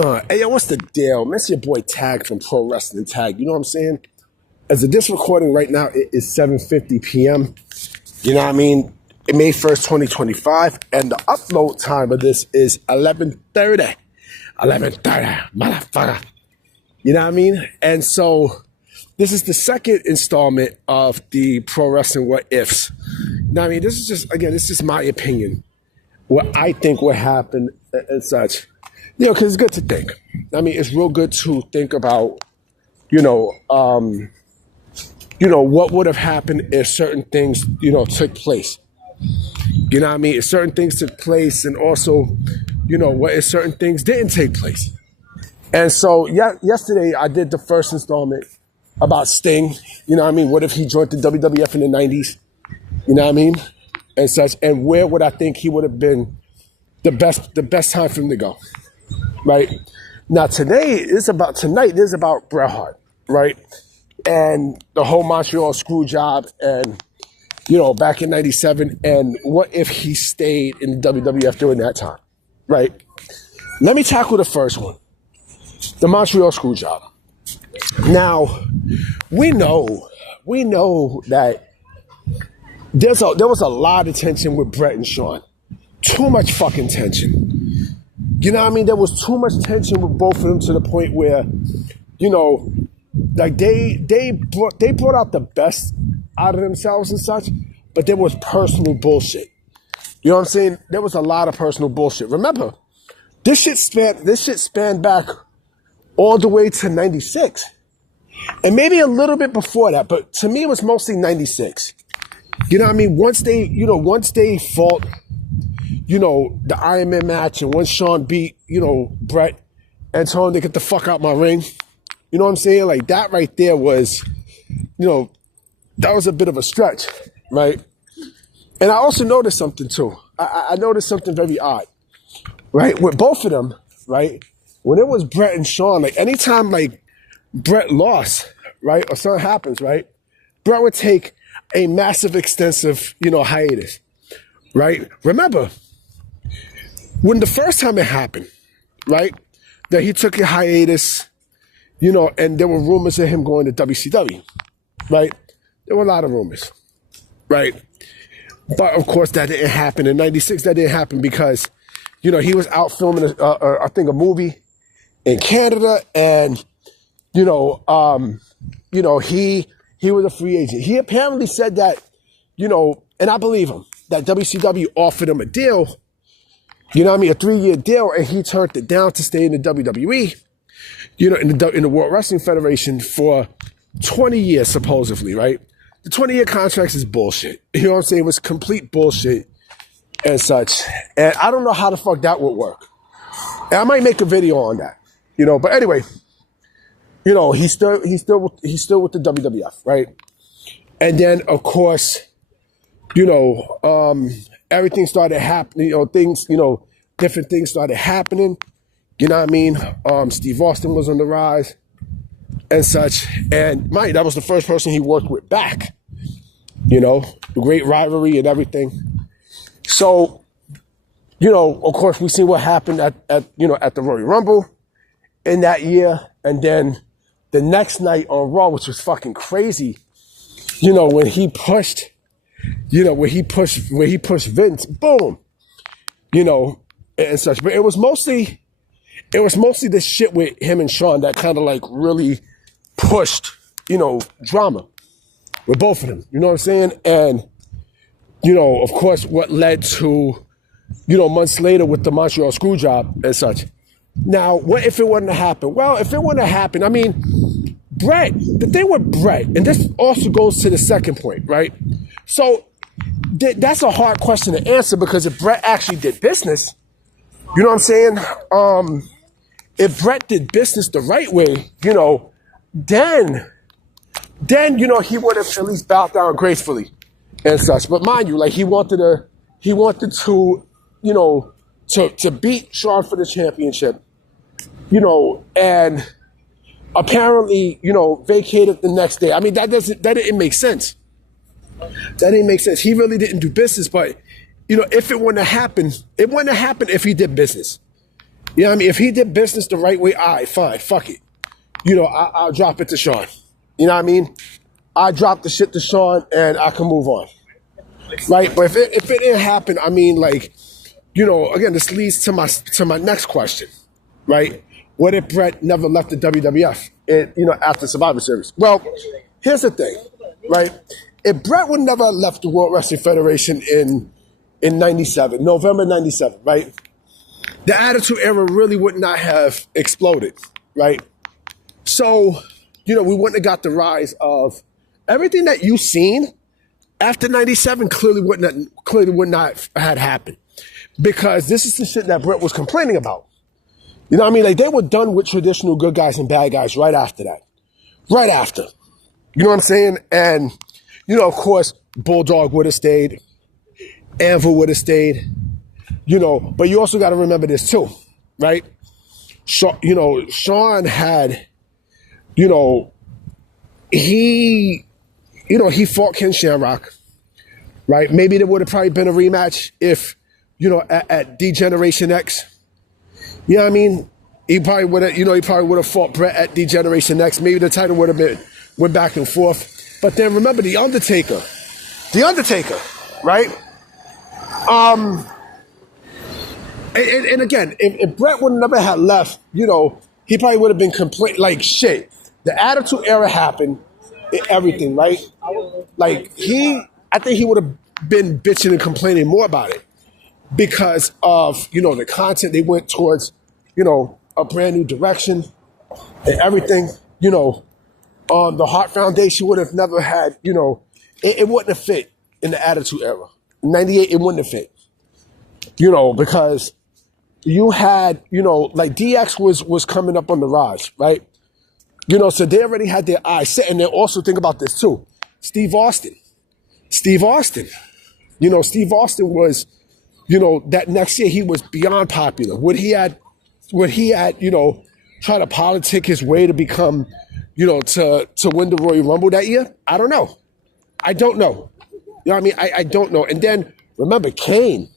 Hey, yo, what's the deal? Man, it's your boy Tag from Pro Wrestling Tag. You know what I'm saying? As of this recording right now, it is 7:50 p.m. You know what I mean? May 1st, 2025. And the upload time of this is 11:30. 11:30, motherfucker. You know what I mean? And so this is the second installment of the Pro Wrestling What Ifs. You know what I mean? This is just, again, this is my opinion. What I think would happen and such. You know, because it's good to think. I mean, it's real good to think about, what would have happened if certain things, took place. You know what I mean? If certain things took place, and also, what if certain things didn't take place. And so, yesterday I did the first installment about Sting. You know what I mean? What if he joined the WWF in the 90s? You know what I mean? And such. And where would I think he would have been the best time for him to go? Right now, tonight is about Bret Hart, right, and the whole Montreal Screwjob, and back in '97, and what if he stayed in the WWF during that time, right? Let me tackle the first one, the Montreal Screwjob. Now, we know that there was a lot of tension with Bret and Shawn, too much fucking tension. You know what I mean? There was too much tension with both of them to the point where, like they brought out the best out of themselves and such, but there was personal bullshit. You know what I'm saying? There was a lot of personal bullshit. Remember, this shit spanned back all the way to 96. And maybe a little bit before that, but to me it was mostly 96. You know what I mean? Once they fought, the Iron Man match, and once Shawn beat, Bret and told him to get the fuck out my ring. You know what I'm saying? Like, that right there was, that was a bit of a stretch, right? And I also noticed something too. I noticed something very odd, right? With both of them, right? When it was Bret and Shawn, like, anytime, like, Bret lost, right, or something happens, right, Bret would take a massive, extensive, hiatus, right? Remember, when the first time it happened, right, that he took a hiatus, and there were rumors of him going to WCW, right? There were a lot of rumors, right? But, of course, that didn't happen. In 96, that didn't happen because, he was out filming, a movie in Canada, and, he was a free agent. He apparently said that, and I believe him, that WCW offered him a deal, a 3-year deal, and he turned it down to stay in the WWE, in the World Wrestling Federation for 20 years, supposedly, right? The 20-year contract is bullshit. You know what I'm saying? It was complete bullshit and such. And I don't know how the fuck that would work. And I might make a video on that, but anyway, he's still with the WWF, right? And then, of course, everything started happening, different things started happening. You know what I mean? Steve Austin was on the rise and such. And Mike, that was the first person he worked with back. The great rivalry and everything. So, of course, we see what happened at the Royal Rumble in that year. And then the next night on Raw, which was fucking crazy, when he pushed Vince, boom, and such. But it was mostly the shit with him and Shawn that kind of like really pushed, drama with both of them. You know what I'm saying? And, of course, what led to, months later with the Montreal Screwjob and such. Now, what if it wouldn't have happened? Well, if it wouldn't have happened, I mean, Bret, the thing with Bret, and this also goes to the second point, right? So that's a hard question to answer, because if Bret actually did business, you know what I'm saying? If Bret did business the right way, then he would have at least bowed down gracefully and such. But mind you, like, he wanted to beat Shawn for the championship, and apparently, vacated the next day. I mean, that didn't make sense. That didn't make sense. He really didn't do business, but, if it wouldn't have happened, it wouldn't have happened if he did business. You know what I mean? If he did business the right way, all right, fine, fuck it. You know, I'll drop it to Shawn. You know what I mean? I drop the shit to Shawn and I can move on. Right? But if it didn't happen, I mean, like, you know, again, this leads to my next question, right? What if Bret never left the WWF, after Survivor Series? Well, here's the thing, right? If Bret would never left the World Wrestling Federation in 97, November 97, right? The Attitude Era really would not have exploded, right? So, we wouldn't have got the rise of everything that you've seen after 97 clearly would not have happened. Because this is the shit that Bret was complaining about. You know what I mean? Like, they were done with traditional good guys and bad guys right after that. Right after. You know what I'm saying? And, of course, Bulldog would have stayed. Anvil would have stayed. But you also got to remember this too, right? Shawn had, he fought Ken Shamrock, right? Maybe there would have probably been a rematch if, at D-Generation X. You know what I mean? He probably would have fought Bret at D-Generation X. Maybe the title would have went back and forth. But then remember The Undertaker, right? And again, if Bret would never have left, he probably would have been complete like shit. The Attitude Era happened, everything, right? Like I think he would have been bitching and complaining more about it because of, the content they went towards, a brand new direction and everything, the Hart Foundation would have never had, it wouldn't have fit in the Attitude Era. 98, it wouldn't have fit, because you had, like DX was coming up on the rise, right? So they already had their eyes set. And then also think about this too. Steve Austin. Steve Austin was, that next year he was beyond popular. Would he had, try to politic his way to become, to win the Royal Rumble that year? I don't know. I don't know. You know what I mean? I don't know. And then remember Kane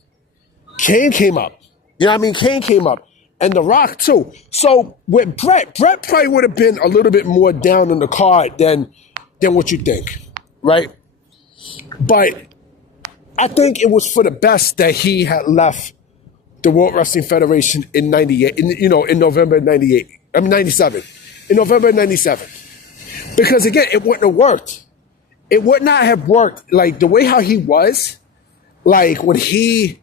came up. You know what I mean? Kane came up. And The Rock too. So with Bret probably would have been a little bit more down on the card than what you think, right? But I think it was for the best that he had left the World Wrestling Federation in 98, in November 98. I mean 97. In November 97. Because again, it wouldn't have worked. It would not have worked like the way how he was, like when he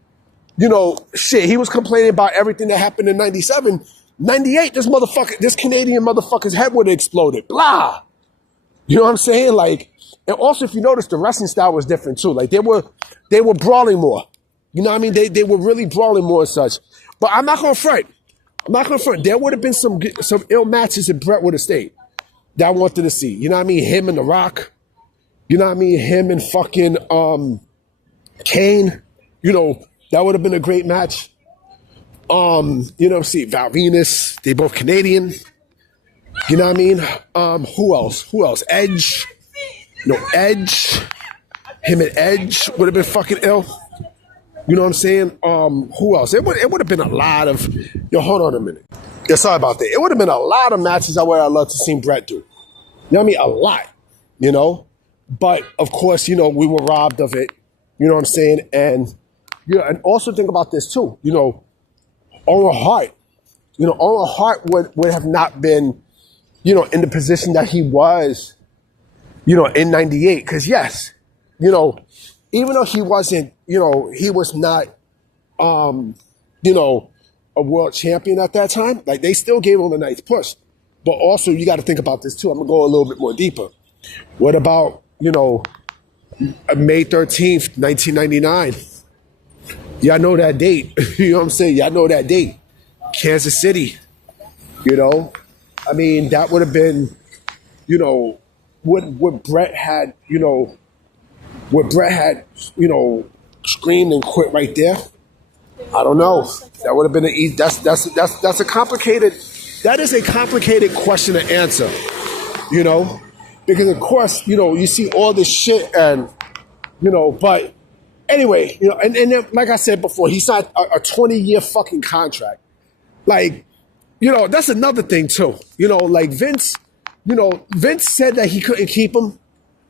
he was complaining about everything that happened in 97. 98, this Canadian motherfucker's head would have exploded. Blah. You know what I'm saying? Like, and also if you notice, the wrestling style was different too. Like they were brawling more. You know what I mean? They were really brawling more and such. But I'm not gonna front. There would have been some ill matches if Bret would have stayed that I wanted to see. You know what I mean? Him and The Rock. You know what I mean? Him and fucking Kane. That would have been a great match. See Val Venus. They both Canadian. You know what I mean? Who else? Edge. Edge. Him and Edge would have been fucking ill. You know what I'm saying? Who else? It would have been a lot of. Hold on a minute. Yeah, sorry about that. It would have been a lot of matches I would have loved to see Bret do. You know what I mean? A lot. But of course, we were robbed of it. You know what I'm saying? And and also think about this too. Owen Hart. Owen Hart would have not been, in the position that he was, in 98. Because yes, even though he wasn't, he was not, a world champion at that time. Like they still gave him a nice push. But also you got to think about this too. I'm gonna go a little bit more deeper. What about, May 13th, 1999? Y'all know that date. You know what I'm saying? Y'all know that date. Kansas City. I mean, that would have been, what Bret had, screamed and quit right there. I don't know. That would have been that's a complicated, that is a complicated question to answer, because of course, you see all this shit and, but anyway, and then, like I said before, he signed a 20-year fucking contract, Like, that's another thing too. Like Vince, Vince said that he couldn't keep him,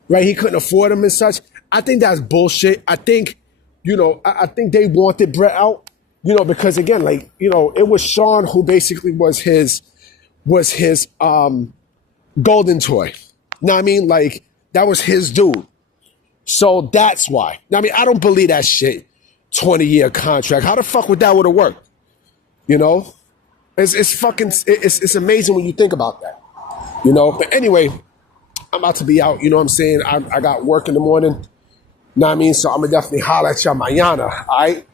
right? He couldn't afford him and such. I think that's bullshit. I think, I think they wanted Bret out, because again, like, it was Shawn who basically was his golden toy. Know what I mean? Like, that was his dude. So that's why. I mean, I don't believe that shit. 20-year contract. How the fuck would that would have worked? It's fucking, it's amazing when you think about that. But anyway, I'm about to be out. You know what I'm saying? I got work in the morning. Know what I mean? So I'm going to definitely holler at y'all mañana. All right?